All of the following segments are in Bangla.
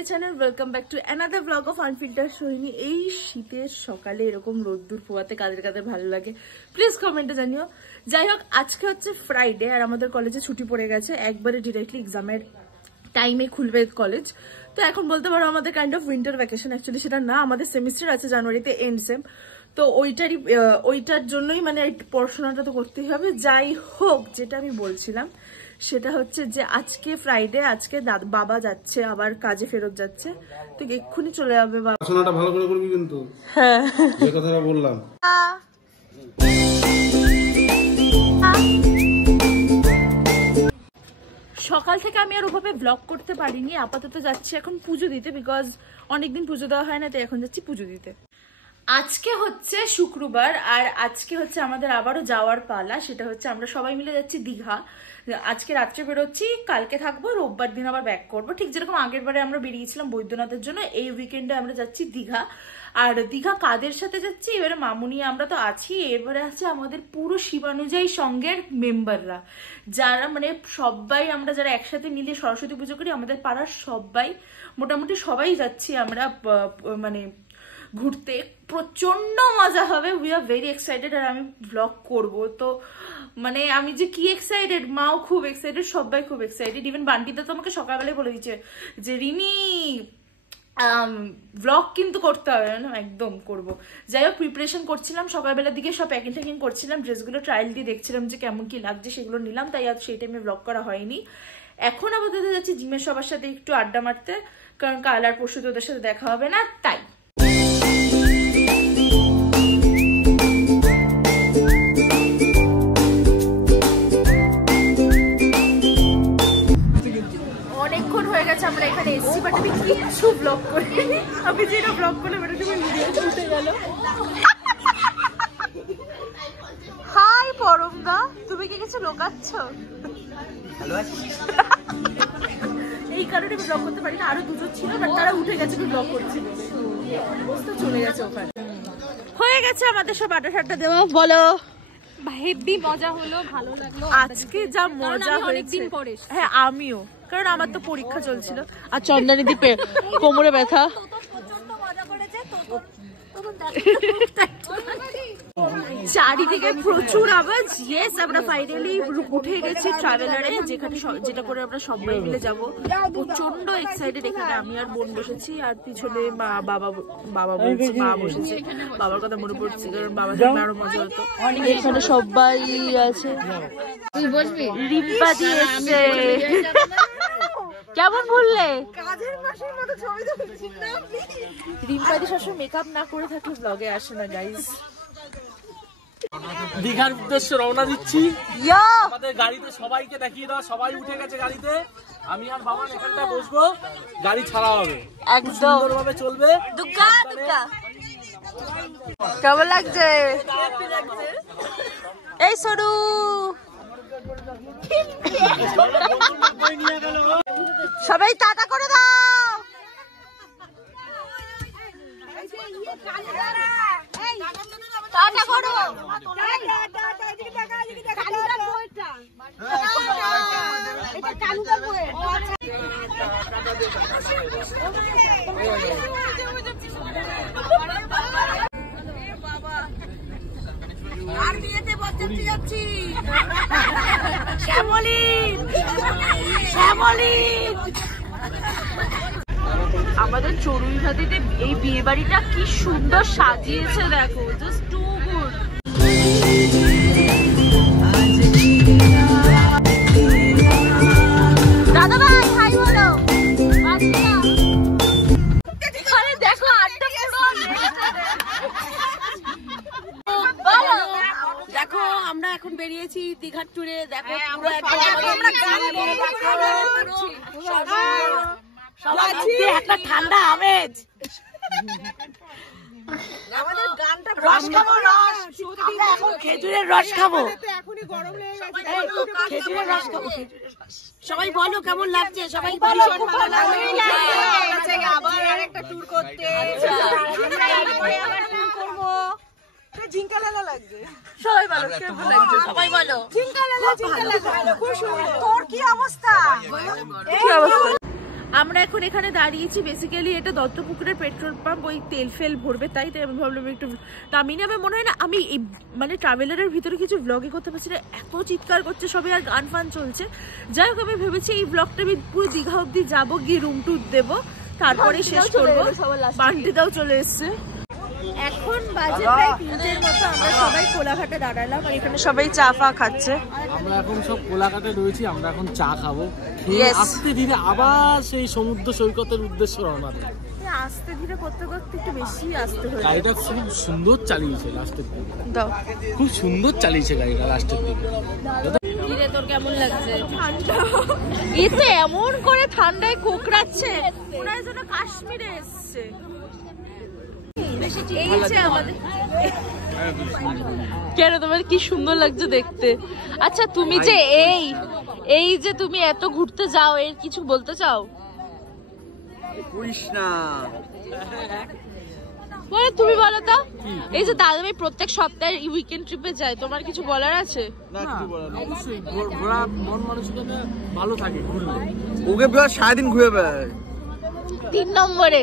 My channel, welcome back to another blog of unfilter Sohini. এই শীতের সকালে এরকম রোদ্দুর পোয়াতে কাদের কাদের ভালো লাগে প্লিজ কমেন্টে জানিও। যাই হোক, আজকে হচ্ছে ফ্রাইডে আর আমাদের কলেজে ছুটি পড়ে গেছে, একবারে ডিরেক্টলি এক্সামের টাইমে খুলবে কলেজ। তো এখন বলতে পারো আমাদের kind of winter vacation, actually সেটা না, আমাদের সেমিস্টার আছে জানুয়ারিতে এন্ড সেম। তো ওইটার জন্যই মানে পড়াশোনাটা তো করতেই হবে। যাই হোক, যেটা আমি বলছিলাম সেটা হচ্ছে যে আজকে ফ্রাইডে, আজকে বাবা যাচ্ছে আবার কাজে ফেরত যাচ্ছে, তো এক্ষুনি চলে যাবে। পড়াশোনাটা ভালো করে করবি কিন্তু, হ্যাঁ যে কথাটা বললাম। সকাল থেকে আমি আর ওভাবে ব্লগ করতে পারিনি, আপাতত যাচ্ছি এখন পুজো দিতে, বিকজ অনেকদিন পুজো দেওয়া হয় না, তাই এখন যাচ্ছি পুজো দিতে। আজকে হচ্ছে শুক্রবার আর আজকে হচ্ছে আমাদের আবারও যাওয়ার পালা। সেটা হচ্ছে আমরা সবাই মিলে যাচ্ছি দীঘা। আজকে রাত্রে বেরোচ্ছি, কালকে থাকবো, রোববার দিন আবার ব্যাক করবো, ঠিক যেরকম আগের বারে আমরা বেরিয়েছিলাম বৈদ্যনাথের জন্য। এই উইকেন্ডে আমরা যাচ্ছি দীঘা। আর দীঘা কাদের সাথে যাচ্ছি, এবারে মামুনি আমরা তো আছি, এবারে আছে আমাদের পুরো শিবানুযায়ী সঙ্গের মেম্বাররা, যারা মানে সবাই আমরা যারা একসাথে মিলে সরস্বতী পুজো করি, আমাদের পাড়ার সবাই মোটামুটি সবাই যাচ্ছি আমরা মানে ঘুরতে। প্রচন্ড মজা হবে, উই আর ভেরি এক্সাইটেড। আর আমি ব্লগ করব তো মানে আমি যে কি এক্সাইটেড, মাও খুব এক্সাইটেড, সবাই খুব এক্সাইটেড। ইভেন বান্টিটা তো আমাকে সকালবেলায় বলে দিচ্ছে যে রিমি ব্লগ কিন্তু করতে হবে না, একদম করব। যাই হোক, প্রিপারেশন করছিলাম সকালবেলার দিকে, সব প্যাকিং ট্যাকিং করছিলাম, ড্রেসগুলো ট্রায়াল দিয়ে দেখছিলাম যে কেমন কি লাগছে, সেগুলো নিলাম, তাই আর সেই টাইমে ব্লগ করা হয়নি। এখন আপাতত যাচ্ছি জিমের সবার সাথে একটু আড্ডা মারতে, কারণ কাল আর পরশু তোদের সাথে দেখা হবে না, তাই। অনেকক্ষণ হয়ে গেছে আমরা এখানে এসেছি, বাট আমি কিচ্ছু ব্লগ করিনি। আমি যেটা ব্লগ করলে ভিডিও উঠে গেল। হাই পরমদা, তুমি কি কিছু লোকাচ্ছ? এই কারণে আমি ব্লগ করতে পারি না। আরো দুজন ছিল, বাট তারা উঠে গেছে, আমি ব্লগ করছিল, চলে গেছে ওখানে। হয়ে গেছে আমাদের সব আড্ডা ঠাড্ডা দেওয়া। বলো, হেভি মজা হলো, ভালো লাগলো আজকে যা মজা অনেকদিন পরে। হ্যাঁ আমিও, কারণ আমার তো পরীক্ষা চলছিল। আর চন্দনী দ্বীপে কোমরে ব্যথা। চারিদিকে প্রচুর আওয়াজ। ইয়েস, আমরা ফাইনালি উঠে গেছি ট্রাভেলারে, যেটা করে আমরা সবাই মিলে যাবো। প্রচন্ড এক্সাইটেড। এখানে আমি আর বোন বসেছি, আর পিছনে বাবা বলছে, মা বসেছে। বাবার কথা মনে পড়ছে, কারণ বাবার সাথে আরো মজা হতো। এখানে সবাই আছে। তুই বসবি? রিম্পা দি এসছে। কেমন বললে? রিম্পা দি সবসময় মেকআপ না করে থাকলে ব্লগে আসে না গাইস। দীঘার উদ্দেশ্যে রওনা দিচ্ছি। আমাদের গাড়িতে সবাইকে দেখিয়ে দাও, সবাই উঠে গেছে গাড়িতে। আমি আর বাবা এখানটা বসবো, গাড়ি ছাড়া হবে, একদম সুন্দরভাবে চলবে। কেমন লাগছে? এই সরু সবাই টাটা করে দাও। টাটা করো। আর বিয়েতে বসতে যাচ্ছি। শ্যামলী আমাদের চড়ুইভাতিতে এই বিয়ে বাড়িটা কি সুন্দর সাজিয়েছে, দেখো, জাস্ট টু গুড। দাদা ভাই হাই বলো। আরে দেখো আড্ডা পুরো। দেখো আমরা এখন বেরিয়েছি দীঘার ট্যুরে। দেখো একটা ঠান্ডা আমেজ। আমাদের গানটা রস খাবো, রস। আমরা এখন খেজুরের রস খাবো, এখনই গরম লেগে গেছে, খেজুরের রস খাবো। সবাই বলো কেমন লাগছে, সবাই বলো। আবার আরেকটা ট্যুর করতে, আমরা এরপরে আবার ট্যুর করব। ঝিঙ্কা লালা লাগছে, সবাই বলো কেমন লাগছে, সবাই বলো। ঝিঙ্কা লালা, খুব সুন্দর। তোর কি অবস্থা? কি অবস্থা? আমরা এখন এখানে দাঁড়িয়েছি, বেসিক্যালি এটা দত্তপুকুরের পেট্রোল পাম্প, ওই তেল ফেল ভরবে, তাই আমি ভাবলাম একটু নামিয়ে নেবে। মনে হয় না আমি এই মানে ট্রাভেলারের ভিতরে কিছু ব্লগই করতে পারছি না, এত চিৎকার করছে সবাই আর গান ফান চলছে। যাই হোক আমি ভেবেছি এই ব্লগটা আমি পুরো দীঘা অব্দি যাবো, গিয়ে রুম টুর দেবো, তারপরে শেষ করবো। বান্টিটাও চলে এসছে। এখন বাজে প্রায় 3টের মতো, আমরা সবাই কোলাঘাটে দাঁড়ালাম আর এখানে সবাই চা ফা খাচ্ছে। আমরা এখন সব কোলাঘাটে রয়েছি, আমরা এখন চা খাবো, খেয়ে আস্তে ধীরে আবার সেই সমুদ্র সৈকতের উদ্দেশ্যে রওনা দেব। আস্তে ধীরে করতে করতে একটু বেশি আসতে হয়ে গাড়িটা খুব সুন্দর চালিয়েছে লাস্টের দিকে, দাও খুব সুন্দর চালিয়েছে গাড়িটা লাস্টের দিকে। ধীরে তোর কেমন লাগছে? ঠান্ডা, এতে এমন করে ঠান্ডায় কোকড়াচ্ছে, মনে হয় যেন কাশ্মীরে এসছে। কেন তোমার কি সুন্দর লাগছে দেখতে? আচ্ছা তুমি যে এই যে তুমি এত ঘুরতে যাও, এর কিছু বলতে চাও? বলো, তুমি বলো তো। এই যে দাদা ভাই প্রত্যেক সপ্তাহে উইকেন্ড ট্রিপে যায়, তোমার কিছু বলার আছে? অবশ্যই ঘোরা মন মানসিকতা ভালো থাকে ঘুরলে। ওকে পুরো সারাদিন ঘুরে বেড়ায়। 3 নম্বরে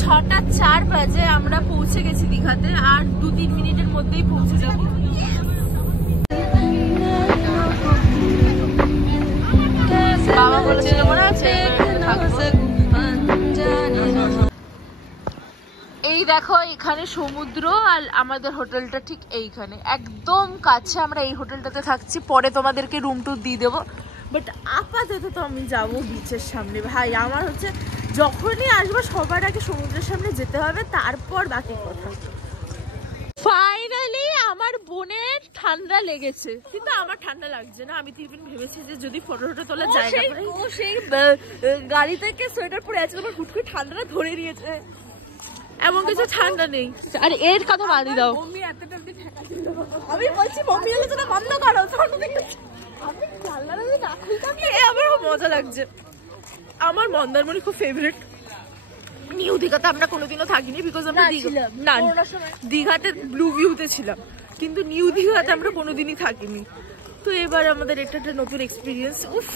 ছটা 4 বাজে আমরা পৌঁছে গেছি দীঘাতে, আর 2-3 মিনিটের মধ্যেই পৌঁছে যাব। বাবা বলেছিল মনে আছে? এই দেখো এখানে সমুদ্র, আর আমাদের হোটেলটা ঠিক এইখানে একদম কাছে। আমরা এই হোটেলটাতে থাকছি, পরে তোমাদেরকে রুম টুর দিয়ে দেবো, বাট আপাতত তো আমি যাবো বিচের সামনে। ভাই আমার হচ্ছে যখনই আসবো সবার আগে সমুদ্রের সামনে যেতে হবে, তারপর বাকি কথা। ফাইনালি আমার বোনের ঠান্ডা লেগেছে, কিন্তু আমার ঠান্ডা লাগছে না। আমি তো ইভেন ভেবেছি যে যদি ফটো তোলা যায় না, সেই গাড়ি থেকে সোয়েটার পরে আছে, আমার হুট করে ঠান্ডাটা ধরে নিয়েছে। এমন কিছু ঠান্ডা নেই। আর এর কথা বাদ দাও, আমি বলছি মম্মি এলে তোরা বন্ধ করো, আমার মজা লাগছে। আমার মন্দারমণি খুব ফেভারিট। নিউ দীঘাতে আমরা কোনোদিনও থাকিনি, বিকজ আমরা দীঘাতে ব্লু ভিউতে ছিলাম, কিন্তু নিউ দীঘাতে আমরা কোনোদিনই থাকিনি। তো এবার আমাদের এটা একটা নতুন এক্সপিরিয়েন্স। উফ,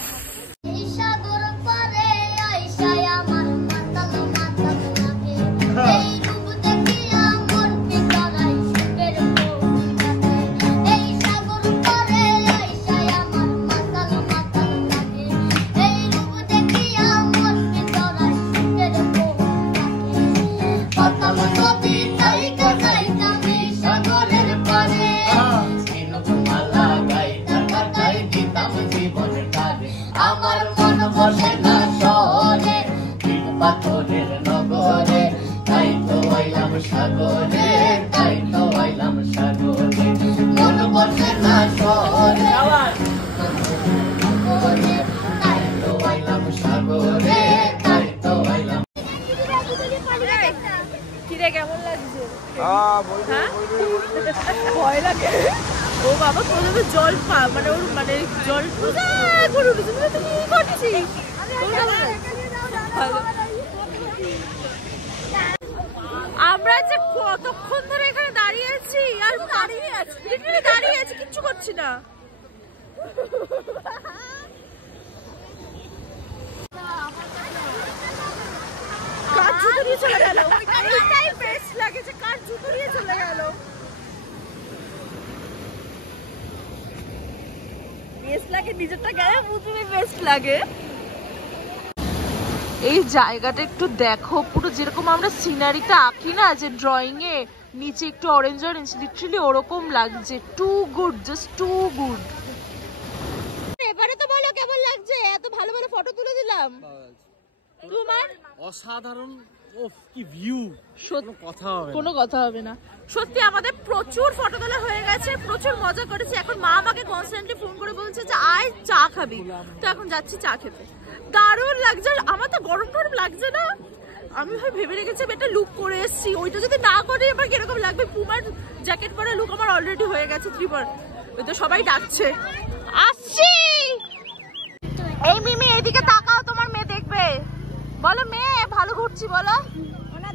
কেমন লাগছে? ভয় লাগে। ও বাবা প্রথমে জল মানে ওর মানে জল আমরা যে কতক্ষণ ধরে এখানে দাঁড়িয়ে আছি, আর দাঁড়িয়ে আছি কিচ্ছু করছি না। কার জুতো নিয়ে চলে গেল? ওইটাই বেস্ট লাগে যে কার জুতো নিয়ে চলে গেল। বেস্ট লাগে নিজেরটা গেলে বুঝবে বেস্ট লাগে। এই জায়গাটা একটু দেখো, পুরো যেরকম আমরা সিনারিতে আঁকি না, যে ড্রয়িং এ নিচে একটু অরেঞ্জ অরেঞ্জ, লিটারালি ওরকম লাগছে। Too good, just too good. এবারে তো বলো কেমন লাগছে? এত ভালো ভালো ফটো তুলে দিলাম। তোমার অসাধারণ, ওফ কি ভিউ, কোনো কথা হবে না। সত্যি আমাদের প্রচুর ফটো তোলা হয়ে গেছে, প্রচুর মজা করেছি। এখন মা আমাকে কনস্ট্যান্টলি ফোন করে বলছে যে আয় চা খাবি, তো এখন যাচ্ছি চা খেতে। দারুণ লাগছে। আমার তো গরম গরম লাগছে না, আমি ভেবে রেখেছি একটা লুক করে এসেছি, ওইটা যদি না করি আবার কিরকম লাগবে। পুমার জ্যাকেট পরে লুক আমার অলরেডি হয়ে গেছে 3 ওই তো সবাই ডাকছে। আসছি। এই মিমি এদিকে তাকাও, তোমার মেয়ে দেখবে। বলো মেয়ে ভালো ঘুরছি বলো।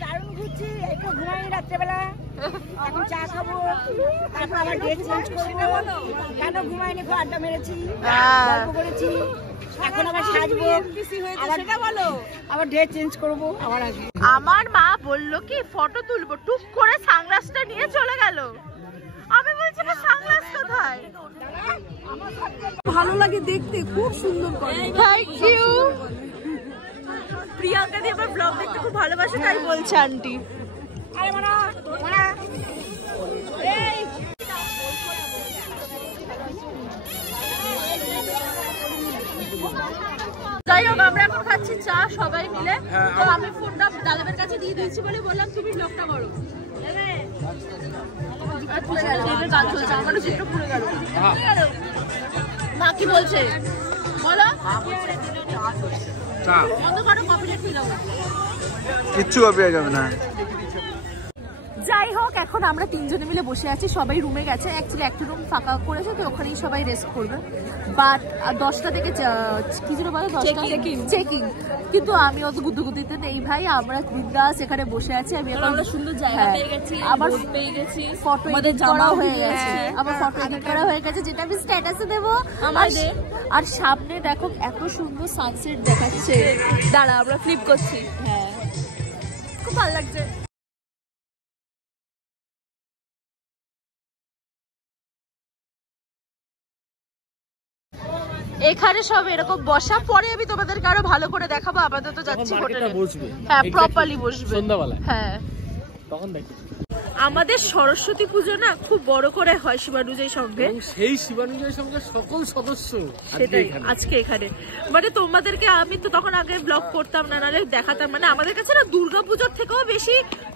দারুণ ঘুরছি। ঘুমাচ্ছি, একটু ঘুমাই রাত্রেবেলা, এখন চা খাবো, তারপর আবার ড্রেস চেঞ্জ করবো। কেন ঘুমাইনি? খুব আড্ডা মেরেছি, গল্প করেছি, এখন আবার সাজবো, আবার ড্রেস চেঞ্জ করবো, আবার আসবো। আমার মা বললো কি ফটো তুলবো, টুক করে সানগ্লাসটা নিয়ে চলে গেল। আমি বলছি না সানগ্লাস কোথায়? ভালো লাগে দেখতে, খুব সুন্দর করে। Thank you. প্রিয়াঙ্কা দি আমার ব্লগ দেখতে খুব ভালোবাসে, তাই বলছে আন্টি। যাই হোক, আমরা এখন খাচ্ছি চা সবাই মিলে। তো আমি ফোনটা দাদাবের কাছে দিয়ে দিয়েছি বলে বললাম তুমি ব্লগটা করো। গান চলছে, আমারও চিত্র পুড়ে গেল। মা কি বলছে বলো? বন্ধ করো, কপিরাইট ফিল হবে। কিচ্ছু কপিরাইট যাবে না। যাই হোক, এখন আমরা তিনজনে মিলে বসে আছি, সবাই রুমে গেছে। অ্যাকচুয়ালি একটা রুম ফাঁকা করেছে, তো ওখানেই সবাই রেস্ট করবে। বাট 10টা থেকে কি যেন বলে 10টা চেকিং, কিন্তু আমি অত গুদ্দুগুদ্দিতে নেই ভাই। আমরা বিন্দাস এখানে বসে আছি। আমি এখন সুন্দর জায়গা পেয়ে গেছি, আবার পেয়ে গেছি, ফটো এডিট করা হয়ে গেছে, আমার ফটো এডিট করা হয়ে গেছে, যেটা আমি স্ট্যাটাসে দেবো। আর সামনে দেখো এত সুন্দর সানসেট দেখাচ্ছে। দাঁড়া, আমরা ফ্লিপ করছি। হ্যাঁ, খুব ভালো লাগছে। এখানে সব এরকম বসা, পরে আমি তোমাদেরকে আরো ভালো করে দেখাবো। আপাতত যাচ্ছি হোটেলে। হ্যাঁ, প্রপারলি বসবে সন্ধ্যাবেলা। হ্যাঁ, তখন দেখি। আমাদের সরস্বতী পুজো না খুব বড় করে হয় শিবানুজয় সঙ্গে, সেই শিবানুজয় সঙ্গে সকল সদস্য সেটাই আজকে এখানে। মানে তোমাদেরকে আমি তো তখন আগে ব্লগ করতাম না, নাহলে দেখাতাম। মানে আমাদের কাছে না দুর্গা পুজোর থেকেও বেশি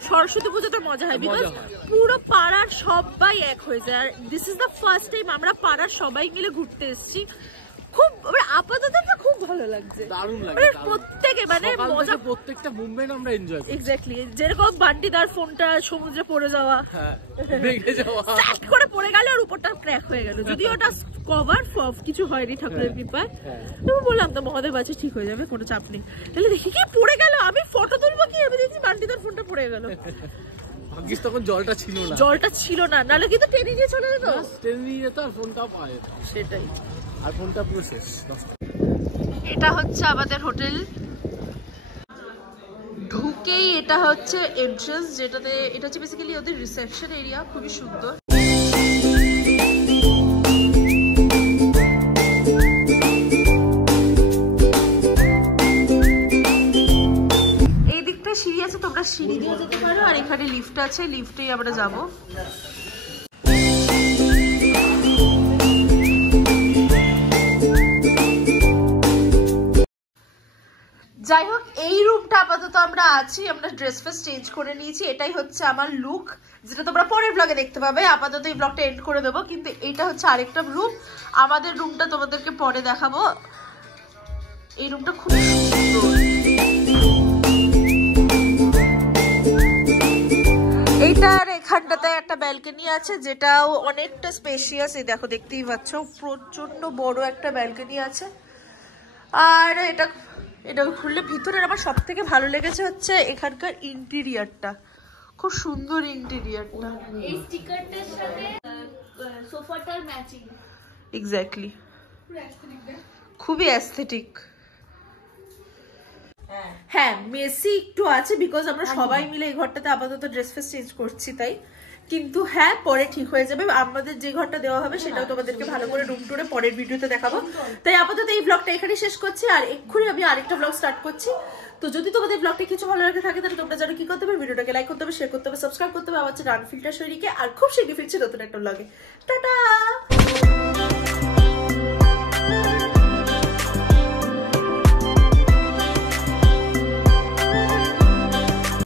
সরস্বতী পুজোটা মজা হয়, বিকজ পুরো পাড়ার সবাই এক হয়ে যায়। আর this is the first time আমরা পাড়ার সবাই মিলে ঘুরতে এসেছি। খুব আপাতত খুব ভালো লাগছে, দারুণ লাগে। প্রত্যেকে মানে মজা, প্রত্যেকটা মুভমেন্ট আমরা এনজয় করি। এক্স্যাক্টলি, যেরকম বান্টিদার ফোনটা সমুদ্রে পড়ে যাওয়া, ভেঙে যাওয়া, চাট করে পড়ে গেল আর উপরটা ক্র্যাক হয়ে গেল, যদি ওটা কভার কিছু হয়নি ঠাকুরের কৃপায়। তো বললাম তো মহাদেব আছে, ঠিক হয়ে যাবে, কোনো চাপ নেই। তাহলে দেখি কি পড়ে গেল, আমি ফটো তুলবো কি, আমি দেখছি বান্টিদার ফোনটা পড়ে গেল। ভাগ্যিস তখন জলটা ছিল না, নাহলে কিন্তু টেনে নিয়ে চলে যেত, টেনে নিয়ে যেত আর ফোনটাও পাওয়া যেত। সেটাই, আর ফোনটা পুরো শেষ। এটা হচ্ছে আমাদের হোটেল। ঢুকেই এটা হচ্ছে এন্ট্রান্স, যেটাতে এটা হচ্ছে বেসিক্যালি ওদের রিসেপশন এরিয়া, খুবই সুন্দর। এই দিকটা সিঁড়ি আছে, তোমরা সিঁড়ি দিয়ে যেতে পারো, আর এখানে লিফট আছে, লিফটেই আমরা যাবো। যাই হোক, এই রুমটা আপাতত আমরা আছি, আমরা ড্রেস ফেস চেঞ্জ করে নিয়েছি। এটাই হচ্ছে আমার লুক, যেটা তোমরা পরের ব্লগে দেখতে পাবে। আপাতত এই ব্লগটা এন্ড করে দেবো, কিন্তু এটা হচ্ছে আরেকটা রুম। আমাদের রুমটা তোমাদেরকে পরে দেখাবো। এই রুমটা খুব সুন্দর। এইটার এখানটাতে একটা ব্যালকনি আছে, যেটাও অনেকটা স্পেশিয়াস। এই দেখো, দেখতেই পাচ্ছ প্রচন্ড বড় একটা ব্যালকনি আছে। আর এটা খুললে ভিতরের আমার সব থেকে ভালো লেগেছে হচ্ছে এখানকার ইন্টেরিয়ারটা, খুব সুন্দর ইন্টেরিয়ারটা। এই স্টিকারটার সাথে সোফাটার ম্যাচিং। এক্স্যাক্টলি, খুবই অ্যাস্থেটিক। হ্যাঁ, মেসি একটু আছে, বিকজ আমরা সবাই মিলে এই ঘরটাতে আপাতত ড্রেস ফেস চেঞ্জ করছি তাই। কিন্তু হ্যাঁ, পরে ঠিক হয়ে যাবে। আমাদের যে ঘরটা দেওয়া হবে সেটাও তোমাদেরকে ভালো করে রুম টুরে পরের ভিডিওতে দেখাবো। তাই আপাতত এই ব্লগটা এখানে শেষ করছি, আর এক্ষুনি আমি আরেকটা ব্লগ স্টার্ট করছি। তো যদি তোমাদের ব্লগটা কিছু ভালো লাগে থাকে, তাহলে তোমরা জানো কি করতে হবে, ভিডিওটাকে লাইক করতে হবে, শেয়ার করতে হবে, সাবস্ক্রাইব করতে হবে। আমার হচ্ছে রানফিল্টার শৈলীকে, আর খুব শিগগিরই ফিরছে নতুন একটা ব্লগে। টাটা।